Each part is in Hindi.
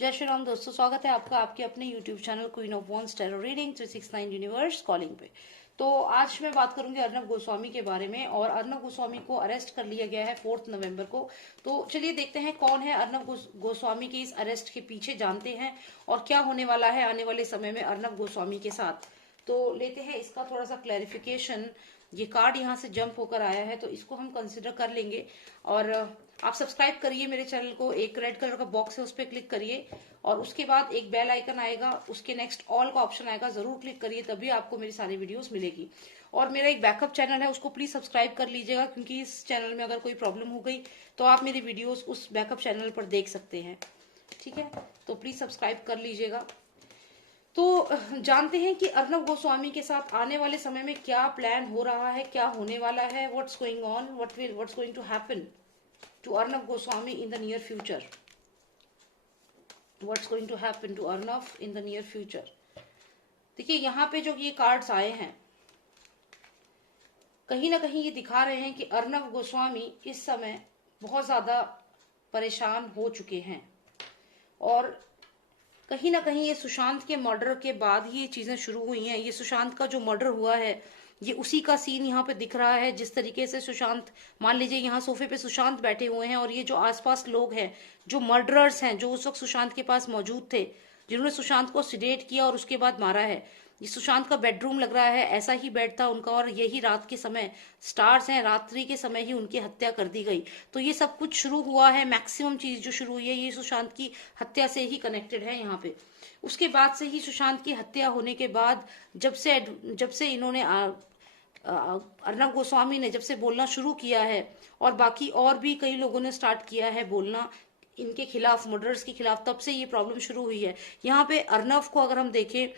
जय श्री राम दोस्तों, स्वागत है आपका आपके अपने YouTube channel queen of wands tarot reading 369 universe calling पे। तो आज मैं बात करूंगी अर्नब गोस्वामी के बारे में। और अर्नब गोस्वामी को अरेस्ट कर लिया गया है 4 नवंबर को। तो चलिए देखते हैं कौन है अर्नब गोस्वामी के इस अरेस्ट के पीछे, जानते हैं और क्या होने वाला है आने वाले समय में अर्नब गोस्वामी के साथ। तो लेते हैं इसका थोड़ा सा क्लैरिफिकेशन। ये कार्ड यहाँ से जंप होकर आया है तो इसको हम कंसिडर कर लेंगे। और आप सब्सक्राइब करिए मेरे चैनल को, एक रेड कलर का बॉक्स है उस पर क्लिक करिए और उसके बाद एक बेल आइकन आएगा, उसके नेक्स्ट ऑल का ऑप्शन आएगा, जरूर क्लिक करिए, तभी आपको मेरी सारी वीडियोस मिलेगी। और मेरा एक बैकअप चैनल है उसको प्लीज सब्सक्राइब कर लीजिएगा, क्योंकि इस चैनल में अगर कोई प्रॉब्लम हो गई तो आप मेरी वीडियोस उस बैकअप चैनल पर देख सकते हैं। ठीक है, तो प्लीज सब्सक्राइब कर लीजिएगा। तो जानते हैं कि अर्नब गोस्वामी के साथ आने वाले समय में क्या प्लान हो रहा है, क्या होने वाला है, what's going on, what's going to happen to Arnab Goswami in the near future. What's going to happen to Arnab in the near future. देखिए यहाँ पे जो ये कार्ड्स आए हैं, कहीं ना कहीं ये दिखा रहे हैं कि अर्नब गोस्वामी इस समय बहुत ज्यादा परेशान हो चुके हैं। और कहीं ना कहीं ये सुशांत के मर्डर के बाद ही ये चीजें शुरू हुई हैं। ये सुशांत का जो मर्डर हुआ है, ये उसी का सीन यहाँ पे दिख रहा है। जिस तरीके से सुशांत, मान लीजिए यहाँ सोफे पे सुशांत बैठे हुए हैं और ये जो आसपास लोग हैं, जो मर्डरर्स हैं, जो उस वक्त सुशांत के पास मौजूद थे, जिन्होंने सुशांत को सिडेट किया और उसके बाद मारा है, ये सुशांत का बेडरूम लग रहा है, ऐसा ही बेड था उनका। और यही रात के समय, स्टार्स हैं, रात्रि के समय ही उनकी हत्या कर दी गई। तो ये सब कुछ शुरू हुआ है, मैक्सिमम चीज जो शुरू हुई है ये सुशांत की हत्या से ही कनेक्टेड है यहाँ पे। उसके बाद से ही सुशांत की हत्या होने के बाद जब से इन्होंने अर्नब गोस्वामी ने जब से बोलना शुरू किया है, और बाकी और भी कई लोगों ने स्टार्ट किया है बोलना इनके खिलाफ, मर्डर्स के खिलाफ, तब से ये प्रॉब्लम शुरू हुई है। यहाँ पे अर्नब को अगर हम देखें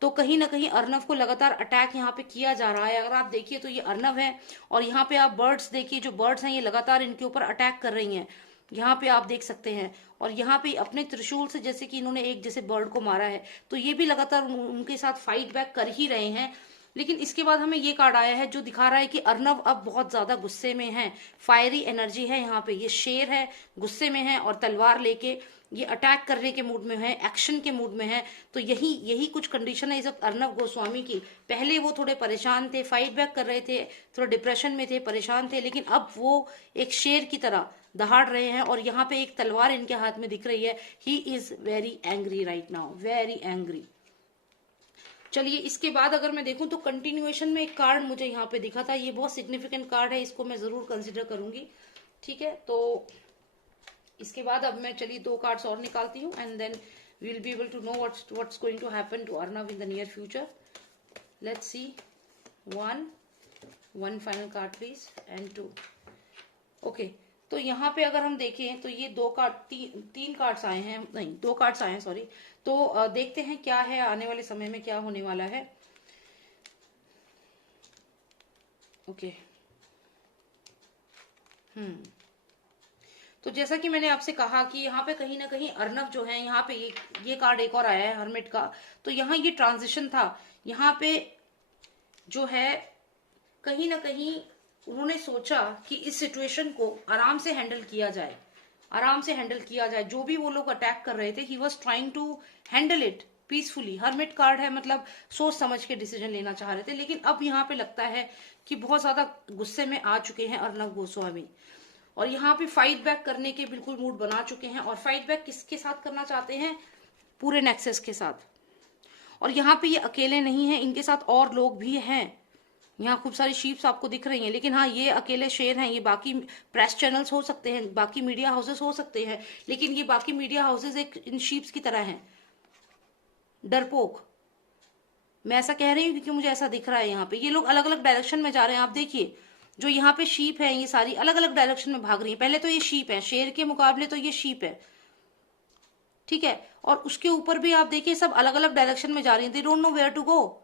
तो कहीं ना कहीं अर्नब को लगातार अटैक यहाँ पे किया जा रहा है। अगर आप देखिए तो ये अर्नब है और यहाँ पे आप बर्ड्स देखिए, जो बर्ड्स हैं ये लगातार इनके ऊपर अटैक कर रही हैं, यहाँ पे आप देख सकते हैं। और यहाँ पे अपने त्रिशूल से जैसे कि इन्होंने एक जैसे बर्ड को मारा है, तो ये भी लगातार उनके साथ फाइट बैक कर ही रहे हैं। लेकिन इसके बाद हमें ये कार्ड आया है जो दिखा रहा है कि अर्नब अब बहुत ज्यादा गुस्से में है, फायरी एनर्जी है यहाँ पे। ये शेर है, गुस्से में है और तलवार लेके ये अटैक करने के मूड में है, एक्शन के मूड में है। तो यही कुछ कंडीशन है इस वक्त अर्नब गोस्वामी की। पहले वो थोड़े परेशान थे, फाइट बैक कर रहे थे, थोड़े डिप्रेशन में थे, परेशान थे, लेकिन अब वो एक शेर की तरह दहाड़ रहे हैं। और यहाँ पे एक तलवार इनके हाथ में दिख रही है। He is very angry right now, very angry. चलिए इसके बाद अगर मैं देखूं तो कंटिन्यूएशन में एक कार्ड मुझे यहाँ पे दिखा था, ये बहुत सिग्निफिकेंट कार्ड है, इसको मैं जरूर कंसिडर करूंगी। ठीक है, तो इसके बाद अब मैं चलिए 2 कार्ड्स और निकालती हूँ and then we will be able to know what's going to happen to Arnab in the near future. Let's see, 1 final card please and 2। Okay, तो यहाँ पे अगर हम देखें तो ये 2 कार्ड, 3 कार्ड्स आए हैं, नहीं 2 कार्ड्स आए हैं, सॉरी। तो देखते हैं क्या है आने वाले समय में क्या होने वाला है। ओके, तो जैसा कि मैंने आपसे कहा कि यहाँ पे कहीं ना कहीं अर्नब जो है, यहाँ पे ये कार्ड एक और आया है हर्मिट का। तो यहाँ ये ट्रांजिशन था, यहाँ पे जो है कहीं ना कहीं उन्होंने सोचा कि इस सिचुएशन को आराम से हैंडल किया जाए, आराम से हैंडल किया जाए। जो भी वो लोग अटैक कर रहे थे, he was trying to handle it peacefully. Hermit card है, मतलब सोच समझ के डिसीजन लेना चाह रहे थे। लेकिन अब यहाँ पे लगता है कि बहुत ज्यादा गुस्से में आ चुके हैं अर्नब गोस्वामी, और यहाँ पे फाइट बैक करने के बिल्कुल मूड बना चुके हैं। और फाइट बैक किसके साथ करना चाहते हैं? पूरे नेक्सस के साथ। और यहाँ पे ये अकेले नहीं है, इनके साथ और लोग भी हैं। यहाँ खूब सारी शीप्स आपको दिख रही हैं, लेकिन हाँ ये अकेले शेर हैं। ये बाकी प्रेस चैनल्स हो सकते हैं, बाकी मीडिया हाउसेस हो सकते हैं, लेकिन ये बाकी मीडिया हाउसेस एक इन शीप्स की तरह हैं, डरपोक। मैं ऐसा कह रही हूँ क्योंकि मुझे ऐसा दिख रहा है। यहाँ पे ये लोग अलग अलग डायरेक्शन में जा रहे हैं। आप देखिए जो यहाँ पे शीप है, ये सारी अलग अलग डायरेक्शन में भाग रही है। पहले तो ये शीप है, शेर के मुकाबले तो ये शीप है, ठीक है। और उसके ऊपर भी आप देखिए सब अलग अलग डायरेक्शन में जा रही है, they don't know where to go.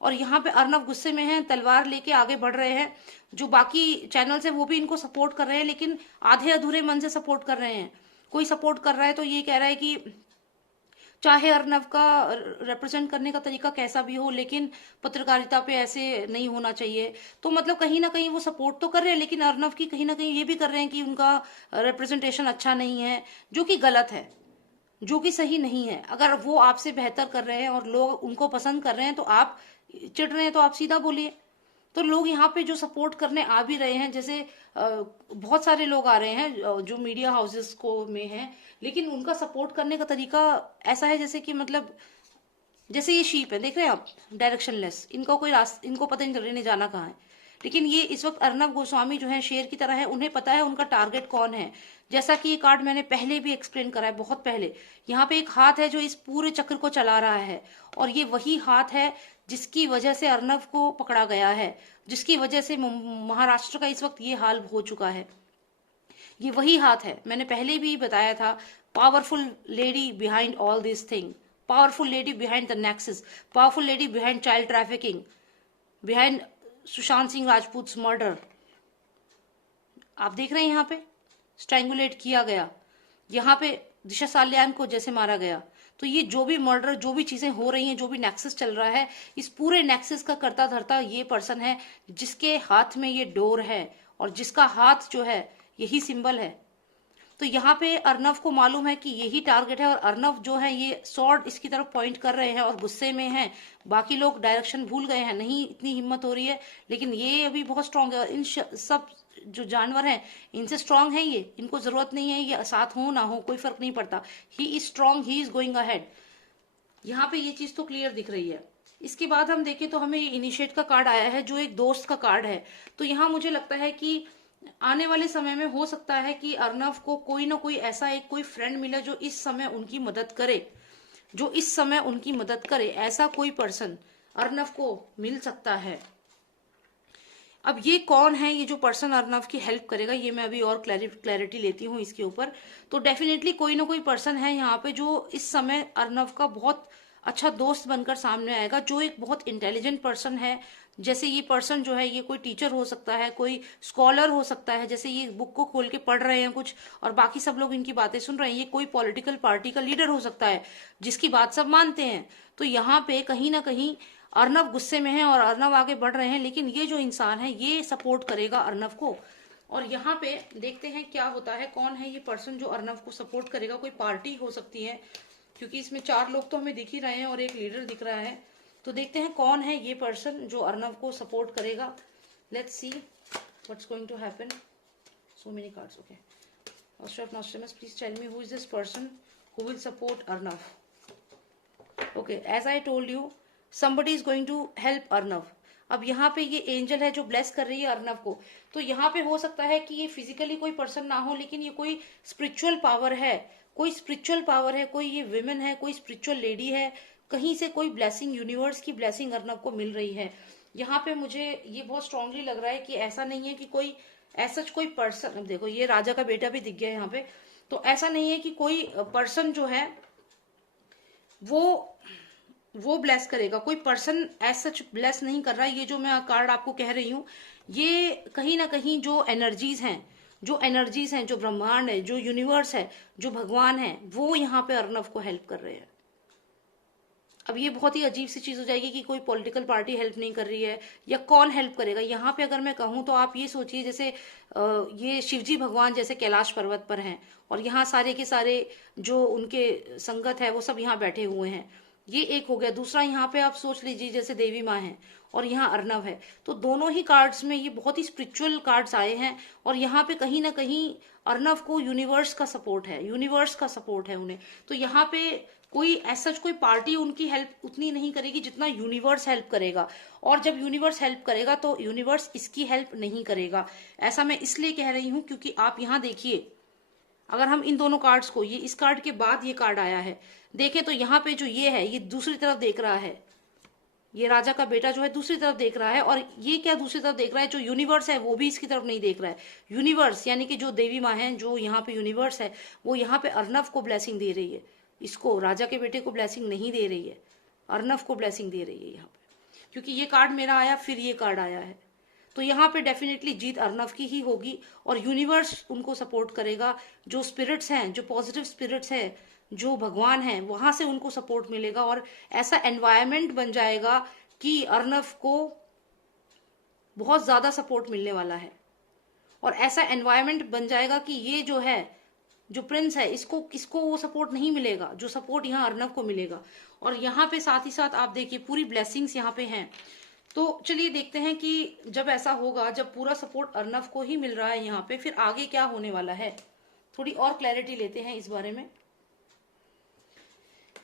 और यहाँ पे अर्नब गुस्से में हैं, तलवार लेके आगे बढ़ रहे हैं। जो बाकी चैनल्स हैं वो भी इनको सपोर्ट कर रहे हैं, लेकिन आधे अधूरे मन से सपोर्ट कर रहे हैं। कोई सपोर्ट कर रहा है तो ये कह रहा है कि चाहे अर्नब का रिप्रेजेंट करने का तरीका कैसा भी हो, लेकिन पत्रकारिता पे ऐसे नहीं होना चाहिए। तो मतलब कहीं ना कहीं वो सपोर्ट तो कर रहे हैं, लेकिन अर्नब की कहीं ना कहीं ये भी कर रहे हैं कि उनका रिप्रेजेंटेशन अच्छा नहीं है, जो कि गलत है। जो कि सही नहीं है। अगर वो आपसे बेहतर कर रहे हैं और लोग उनको पसंद कर रहे हैं तो आप चिढ़ रहे हैं तो आप सीधा बोलिए। तो लोग यहाँ पे जो सपोर्ट करने आ भी रहे हैं, जैसे बहुत सारे लोग आ रहे हैं जो मीडिया हाउसेस को में हैं, लेकिन उनका सपोर्ट करने का तरीका ऐसा है जैसे कि मतलब जैसे ये शीप है, देख रहे हैं आप, डायरेक्शनलेस, इनको कोई रास्ता, इनको पता नहीं चल रहा इन्हें जाना कहाँ है। लेकिन ये इस वक्त अर्नब गोस्वामी जो है शेर की तरह है, उन्हें पता है उनका टारगेट कौन है। जैसा कि ये कार्ड मैंने पहले भी एक्सप्लेन करा है, बहुत पहले। यहाँ पे एक हाथ है जो इस पूरे चक्र को चला रहा है, और ये वही हाथ है जिसकी वजह से अर्नब को पकड़ा गया है, जिसकी वजह से महाराष्ट्र का इस वक्त ये हाल हो चुका है। ये वही हाथ है, मैंने पहले भी बताया था। Powerful lady behind all this thing, powerful lady behind the nexus, powerful lady behind child trafficking, behind Sushant Singh Rajput murder. आप देख रहे हैं यहाँ पे स्ट्रैंगुलेट किया गया, यहाँ पे दिशा साल्यान को जैसे मारा गया। तो ये जो भी मर्डर, जो भी चीजें हो रही हैं, जो भी नेक्सस चल रहा है, इस पूरे नेक्सस का करता धरता ये पर्सन है, जिसके हाथ में ये डोर है और जिसका हाथ जो है यही सिंबल है। तो यहाँ पे अर्नव को मालूम है कि यही टारगेट है, और अर्नव जो है ये स्वॉर्ड इसकी तरफ पॉइंट कर रहे हैं और गुस्से में हैं। बाकी लोग डायरेक्शन भूल गए हैं, नहीं इतनी हिम्मत हो रही है, लेकिन ये अभी बहुत स्ट्रांग है। और इन सब जो जानवर हैं इनसे स्ट्रांग है ये, इनको जरूरत नहीं है ये साथ हो ना हो, कोई फर्क नहीं पड़ता। He is strong, he is going ahead. यहाँ पे ये चीज तो क्लियर दिख रही है। इसके बाद हम देखें तो हमें ये इनिशिएट का कार्ड आया है, जो एक दोस्त का कार्ड है। तो यहाँ मुझे लगता है कि आने वाले समय में हो सकता है कि अर्नव को कोई ना कोई ऐसा एक कोई फ्रेंड मिले जो इस समय उनकी मदद करे, जो इस समय उनकी मदद करे, ऐसा कोई पर्सन अर्नव को मिल सकता है। अब ये कौन है, ये जो पर्सन अर्नव की हेल्प करेगा, ये मैं अभी और क्लैरिटी लेती हूँ इसके ऊपर। तो डेफिनेटली कोई ना कोई पर्सन है यहाँ पे जो इस समय अर्नव का बहुत अच्छा दोस्त बनकर सामने आएगा, जो एक बहुत इंटेलिजेंट पर्सन है। जैसे ये पर्सन जो है ये कोई टीचर हो सकता है, कोई स्कॉलर हो सकता है, जैसे ये बुक को खोल के पढ़ रहे हैं कुछ और बाकी सब लोग इनकी बातें सुन रहे हैं। ये कोई पॉलिटिकल पार्टी का लीडर हो सकता है जिसकी बात सब मानते हैं। तो यहाँ पे कहीं ना कहीं अर्नव गुस्से में है और अर्नव आगे बढ़ रहे हैं, लेकिन ये जो इंसान है ये सपोर्ट करेगा अर्नव को। और यहाँ पे देखते हैं क्या होता है, कौन है ये पर्सन जो अर्नव को सपोर्ट करेगा। कोई पार्टी हो सकती है, क्योंकि इसमें 4 लोग तो हमें दिख ही रहे हैं और एक लीडर दिख रहा है। तो देखते हैं कौन है ये पर्सन जो अर्नव को सपोर्ट करेगा। Let's see what's going to happen. So many cards, okay. Master of Nostradamus, please tell me who is this person who will support Arnav. Okay, as I told you, somebody is going to help Arnav. अब यहाँ पे ये एंजल है जो ब्लेस कर रही है अर्नव को। तो यहाँ पे हो सकता है कि ये फिजिकली कोई पर्सन ना हो, लेकिन ये कोई स्पिरिचुअल पावर है, कोई स्पिरिचुअल पावर है, कोई ये विमेन है, कोई स्पिरिचुअल लेडी है, कहीं से कोई ब्लेसिंग, यूनिवर्स की ब्लेसिंग अर्नव को मिल रही है। यहाँ पे मुझे ये बहुत स्ट्रांगली लग रहा है कि ऐसा नहीं है कि कोई ऐसा कोई पर्सन, अब देखो ये राजा का बेटा भी दिख गया यहाँ पे। तो ऐसा नहीं है कि कोई पर्सन जो है वो ब्लेस करेगा, कोई पर्सन ऐसा सच ब्लेस नहीं कर रहा है। ये जो मैं कार्ड आपको कह रही हूँ, ये कहीं ना कहीं जो एनर्जीज हैं, जो ब्रह्मांड है, जो यूनिवर्स है, जो भगवान है, वो यहाँ पे अर्नव को हेल्प कर रहे हैं। अब ये बहुत ही अजीब सी चीज हो जाएगी कि कोई पॉलिटिकल पार्टी हेल्प नहीं कर रही है, या कौन हेल्प करेगा। यहाँ पे अगर मैं कहूँ तो आप ये सोचिए, जैसे ये शिवजी भगवान जैसे कैलाश पर्वत पर हैं, और यहाँ सारे के सारे जो उनके संगत है वो सब यहाँ बैठे हुए हैं। ये एक हो गया। दूसरा यहाँ पे आप सोच लीजिए जैसे देवी माँ है और यहाँ अर्नव है। तो दोनों ही कार्ड्स में ये बहुत ही स्पिरिचुअल कार्ड्स आए हैं, और यहाँ पे कहीं ना कहीं अर्नव को यूनिवर्स का सपोर्ट है, यूनिवर्स का सपोर्ट है उन्हें। तो यहाँ पे कोई ऐसा कोई पार्टी उनकी हेल्प उतनी नहीं करेगी जितना यूनिवर्स हेल्प करेगा। और जब यूनिवर्स हेल्प करेगा तो यूनिवर्स इसकी हेल्प नहीं करेगा। ऐसा मैं इसलिए कह रही हूं क्योंकि आप यहाँ देखिए, अगर हम इन दोनों कार्ड्स को, ये इस कार्ड के बाद ये कार्ड आया है, देखें तो यहाँ पे जो ये है ये दूसरी तरफ देख रहा है, ये राजा का बेटा जो है दूसरी तरफ देख रहा है। और ये क्या दूसरी तरफ देख रहा है, जो यूनिवर्स है वो भी इसकी तरफ नहीं देख रहा है। यूनिवर्स यानी कि जो देवी माँ है, जो यहाँ पे यूनिवर्स है, वो यहाँ पे अर्नव को ब्लेसिंग दे रही है। इसको, राजा के बेटे को ब्लेसिंग नहीं दे रही है, अर्नव को ब्लेसिंग दे रही है यहाँ पे। क्योंकि ये कार्ड मेरा आया, फिर ये कार्ड आया है, तो यहाँ पे डेफिनेटली जीत अर्नव की ही होगी, और यूनिवर्स उनको सपोर्ट करेगा। जो स्पिरिट्स हैं, जो पॉजिटिव स्पिरिट्स हैं, जो भगवान हैं, वहां से उनको सपोर्ट मिलेगा, और ऐसा एनवायरमेंट बन जाएगा कि अर्नव को बहुत ज्यादा सपोर्ट मिलने वाला है। और ऐसा एनवायरमेंट बन जाएगा कि ये जो है जो प्रिंस है इसको किसको वो सपोर्ट नहीं मिलेगा जो सपोर्ट यहाँ अर्नव को मिलेगा। और यहाँ पे साथ ही साथ आप देखिए पूरी ब्लेसिंग्स यहाँ पे हैं। तो चलिए देखते हैं कि जब ऐसा होगा, जब पूरा सपोर्ट अर्नव को ही मिल रहा है यहाँ पे, फिर आगे क्या होने वाला है, थोड़ी और क्लैरिटी लेते हैं इस बारे में।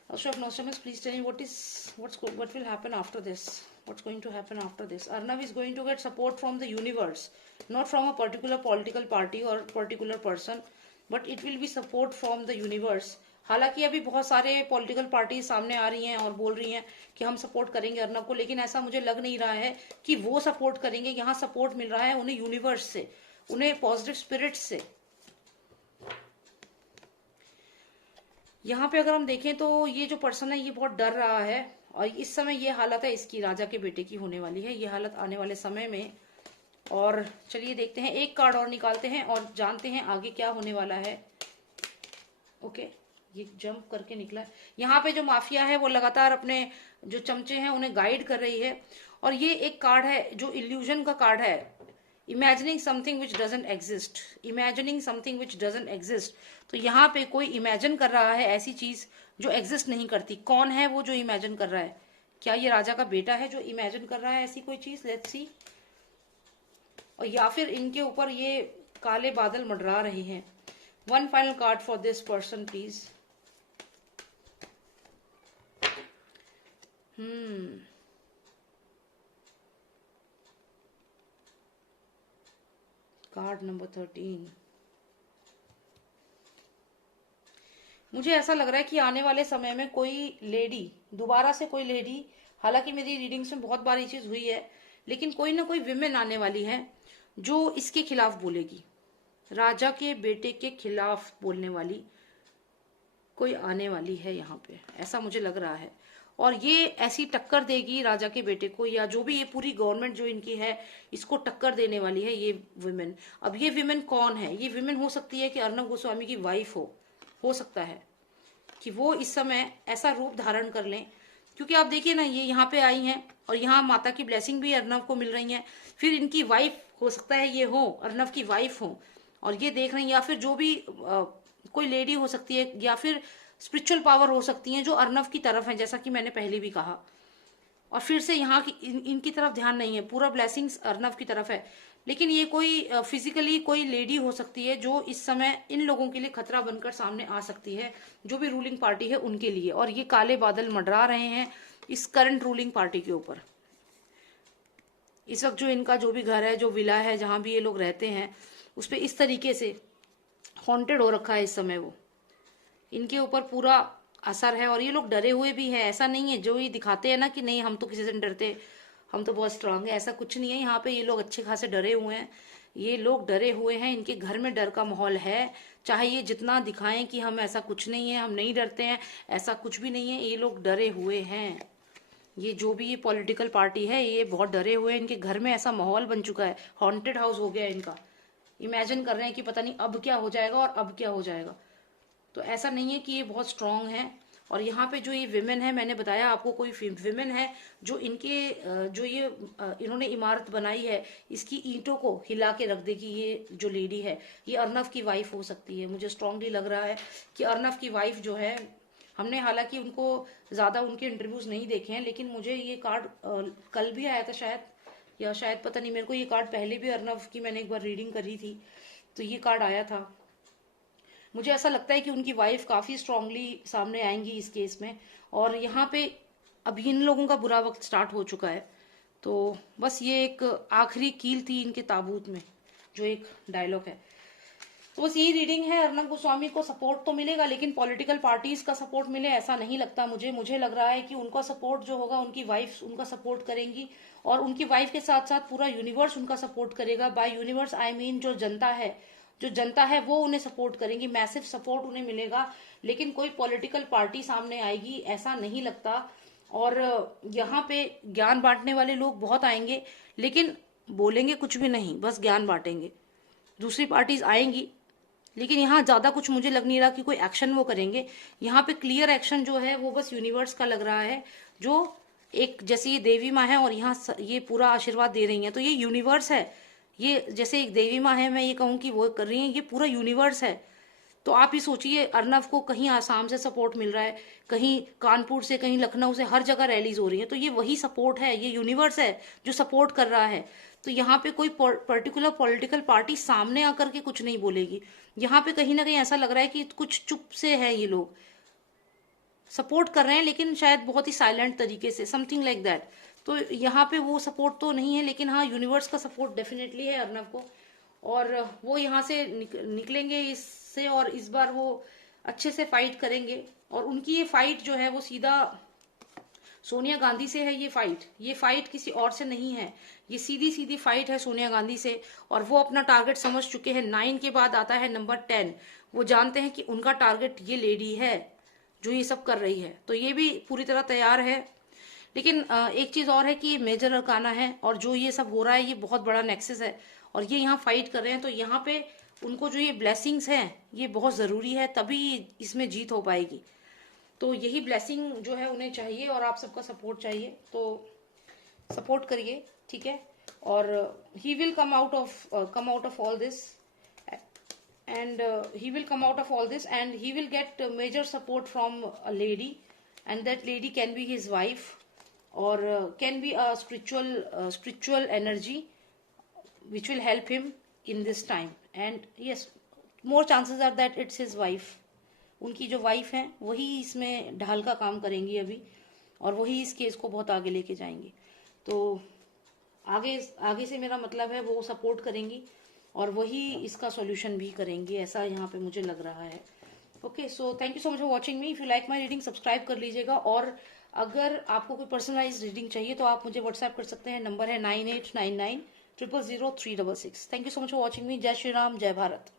Ashraf Nostradamus, please tell me what will happen after this? What's going to happen after this? Arnav is going to get support from the universe, not from a particular political party or particular person, but it will be support from the universe. हालांकि अभी बहुत सारे पॉलिटिकल पार्टी सामने आ रही हैं और बोल रही हैं कि हम सपोर्ट करेंगे अर्नव को, लेकिन ऐसा मुझे लग नहीं रहा है कि वो सपोर्ट करेंगे। यहाँ सपोर्ट मिल रहा है उन्हें यूनिवर्स से, उन्हें पॉजिटिव स्पिरिट से। यहाँ पे अगर हम देखें तो ये जो पर्सन है ये बहुत डर रहा है, और इस समय ये हालत है इसकी, राजा के बेटे की होने वाली है ये हालत आने वाले समय में। और चलिए देखते हैं, एक कार्ड और निकालते हैं और जानते हैं आगे क्या होने वाला है। ओके, ये जंप करके निकला है। यहाँ पे जो माफिया है वो लगातार अपने जो चमचे हैं उन्हें गाइड कर रही है। और ये एक कार्ड है जो इल्यूजन का कार्ड है, imagining something which doesn't exist, imagining something which doesn't exist. तो यहाँ पे कोई इमेजिन कर रहा है ऐसी चीज जो एग्जिस्ट नहीं करती। कौन है वो जो इमेजिन कर रहा है? क्या ये राजा का बेटा है जो इमेजिन कर रहा है ऐसी कोई चीज? Let's see. और या फिर इनके ऊपर ये काले बादल मंडरा रहे हैं। One final card for this person please. Card number 13। मुझे ऐसा लग रहा है कि आने वाले समय में कोई लेडी, दोबारा से कोई लेडी, हालांकि मेरी रीडिंग्स में बहुत बार ये चीज हुई है, लेकिन कोई ना कोई विमेन आने वाली है जो इसके खिलाफ बोलेगी, राजा के बेटे के खिलाफ बोलने वाली कोई आने वाली है यहाँ पे, ऐसा मुझे लग रहा है। और ये ऐसी टक्कर देगी राजा के बेटे को, या जो भी ये पूरी गवर्नमेंट जो इनकी है इसको टक्कर देने वाली है ये विमेन। अब ये विमेन कौन है? ये विमेन हो सकती है कि अर्नव गोस्वामी की वाइफ हो सकता है कि वो इस समय ऐसा रूप धारण कर लें, क्योंकि आप देखिए ना ये यहाँ पे आई हैं और यहाँ माता की ब्लेसिंग भी अर्नव को मिल रही है। फिर इनकी वाइफ हो सकता है ये हो, अर्नव की वाइफ हो, और ये देख रही हैं, या फिर जो भी कोई लेडी हो सकती है, या फिर स्पिरिचुअल पावर हो सकती है जो अर्नव की तरफ है, जैसा कि मैंने पहले भी कहा। और फिर से यहाँ की इनकी तरफ ध्यान नहीं है, पूरा ब्लेसिंग्स अर्नव की तरफ है, लेकिन ये कोई फिजिकली कोई लेडी हो सकती है जो इस समय इन लोगों के लिए खतरा बनकर सामने आ सकती है, जो भी रूलिंग पार्टी है उनके लिए। और ये काले बादल मंडरा रहे हैं इस करंट रूलिंग पार्टी के ऊपर। इस वक्त जो इनका जो भी घर है, जो विला है, जहां भी ये लोग रहते हैं, उस पर इस तरीके से हॉन्टेड हो रखा है इस समय, वो इनके ऊपर पूरा असर है। और ये लोग डरे हुए भी हैं, ऐसा नहीं है जो ये दिखाते हैं ना कि नहीं हम तो किसी से नहीं डरते, हम तो बहुत स्ट्रांग है, ऐसा कुछ नहीं है। यहाँ पे ये लोग अच्छे खासे डरे हुए हैं, ये लोग डरे हुए हैं, इनके घर में डर का माहौल है। चाहे ये जितना दिखाएं कि हम ऐसा कुछ नहीं है, हम नहीं डरते हैं, ऐसा कुछ भी नहीं है, ये लोग डरे हुए हैं। ये जो भी ये पॉलिटिकल पार्टी है ये बहुत डरे हुए हैं, इनके घर में ऐसा माहौल बन चुका है, हॉन्टेड हाउस हो गया इनका। इमेजिन कर रहे हैं कि पता नहीं अब क्या हो जाएगा और अब क्या हो जाएगा। तो ऐसा नहीं है कि ये बहुत स्ट्रांग है। और यहाँ पे जो ये विमेन है, मैंने बताया आपको, कोई विमेन है जो इनके जो ये इन्होंने इमारत बनाई है इसकी ईंटों को हिला के रख देगी। ये जो लेडी है ये अर्नव की वाइफ हो सकती है। मुझे स्ट्रांगली लग रहा है कि अर्नव की वाइफ जो है, हमने हालांकि उनको ज्यादा उनके इंटरव्यूज नहीं देखे हैं, लेकिन मुझे ये कार्ड कल भी आया था शायद, या शायद पता नहीं, मेरे को ये कार्ड पहले भी अर्नव की मैंने एक बार रीडिंग करी थी तो ये कार्ड आया था। मुझे ऐसा लगता है कि उनकी वाइफ काफी स्ट्रांगली सामने आएंगी इस केस में। और यहाँ पे अभी इन लोगों का बुरा वक्त स्टार्ट हो चुका है, तो बस ये एक आखिरी कील थी इनके ताबूत में, जो एक डायलॉग है। तो बस यही रीडिंग है। अर्नव गोस्वामी को सपोर्ट तो मिलेगा, लेकिन पॉलिटिकल पार्टीज का सपोर्ट मिले ऐसा नहीं लगता मुझे लग रहा है कि उनका सपोर्ट जो होगा, उनकी वाइफ उनका सपोर्ट करेंगी, और उनकी वाइफ के साथ साथ पूरा यूनिवर्स उनका सपोर्ट करेगा। बाय यूनिवर्स आई मीन जो जनता है वो उन्हें सपोर्ट करेंगी, मैसिव सपोर्ट उन्हें मिलेगा। लेकिन कोई पॉलिटिकल पार्टी सामने आएगी ऐसा नहीं लगता। और यहाँ पे ज्ञान बांटने वाले लोग बहुत आएंगे, लेकिन बोलेंगे कुछ भी नहीं, बस ज्ञान बांटेंगे। दूसरी पार्टीज आएंगी, लेकिन यहाँ ज्यादा कुछ मुझे लग नहीं रहा कि कोई एक्शन वो करेंगे। यहाँ पे क्लियर एक्शन जो है वो बस यूनिवर्स का लग रहा है, जो एक जैसे ये देवी माँ है और यहाँ ये पूरा आशीर्वाद दे रही है, तो ये यूनिवर्स है। ये जैसे एक देवी माँ है, मैं ये कहूँ कि वो कर रही है, ये पूरा यूनिवर्स है तो आप ही सोचिए, अर्नव को कहीं आसाम से सपोर्ट मिल रहा है, कहीं कानपुर से, कहीं लखनऊ से, हर जगह रैलीज हो रही है। तो ये वही सपोर्ट है, ये यूनिवर्स है जो सपोर्ट कर रहा है। तो यहाँ पे कोई पर्टिकुलर पॉलिटिकल पार्टी सामने आकर के कुछ नहीं बोलेगी। यहाँ पे कहीं ना कहीं ऐसा लग रहा है कि कुछ चुप से है, ये लोग सपोर्ट कर रहे हैं लेकिन शायद बहुत ही साइलेंट तरीके से, समथिंग लाइक दैट। तो यहाँ पे वो सपोर्ट तो नहीं है, लेकिन हाँ यूनिवर्स का सपोर्ट डेफिनेटली है अर्नव को, और वो यहाँ से निकलेंगे इससे, और इस बार वो अच्छे से फाइट करेंगे। और उनकी ये फाइट जो है वो सीधा सोनिया गांधी से है। ये फाइट किसी और से नहीं है, ये सीधी सीधी फाइट है सोनिया गांधी से। और वो अपना टारगेट समझ चुके हैं। 9 के बाद आता है नंबर 10। वो जानते हैं कि उनका टारगेट ये लेडी है जो ये सब कर रही है, तो ये भी पूरी तरह तैयार है। लेकिन एक चीज और है कि ये मेजर अरकाना है, और जो ये सब हो रहा है ये बहुत बड़ा नेक्सस है, और ये यहाँ फाइट कर रहे हैं। तो यहाँ पे उनको जो ये ब्लेसिंग्स हैं ये बहुत जरूरी है, तभी इसमें जीत हो पाएगी। तो यही ब्लेसिंग जो है उन्हें चाहिए, और आप सबका सपोर्ट चाहिए, तो सपोर्ट करिए, ठीक है। और he will come out of all this, and he will come out of all this, and he will get major support from a lady, and that lady can be his wife, or can be a spiritual energy which will help him in this time. And yes, more chances are that it's his wife. उनकी जो वाइफ है वही इसमें ढाल का काम करेंगी अभी, और वही इस केस को बहुत आगे लेके जाएंगी। तो आगे से मेरा मतलब है वो सपोर्ट करेंगी, और वही इसका सॉल्यूशन भी करेंगे, ऐसा यहाँ पे मुझे लग रहा है। Okay, so thank you so much for watching me. If you like my reading, subscribe कर लीजिएगा। और अगर आपको कोई पर्सनलाइज रीडिंग चाहिए तो आप मुझे व्हाट्सएप कर सकते हैं, नंबर है 9899 000 366। Thank you so much for watching मी। जय श्री राम, जय भारत।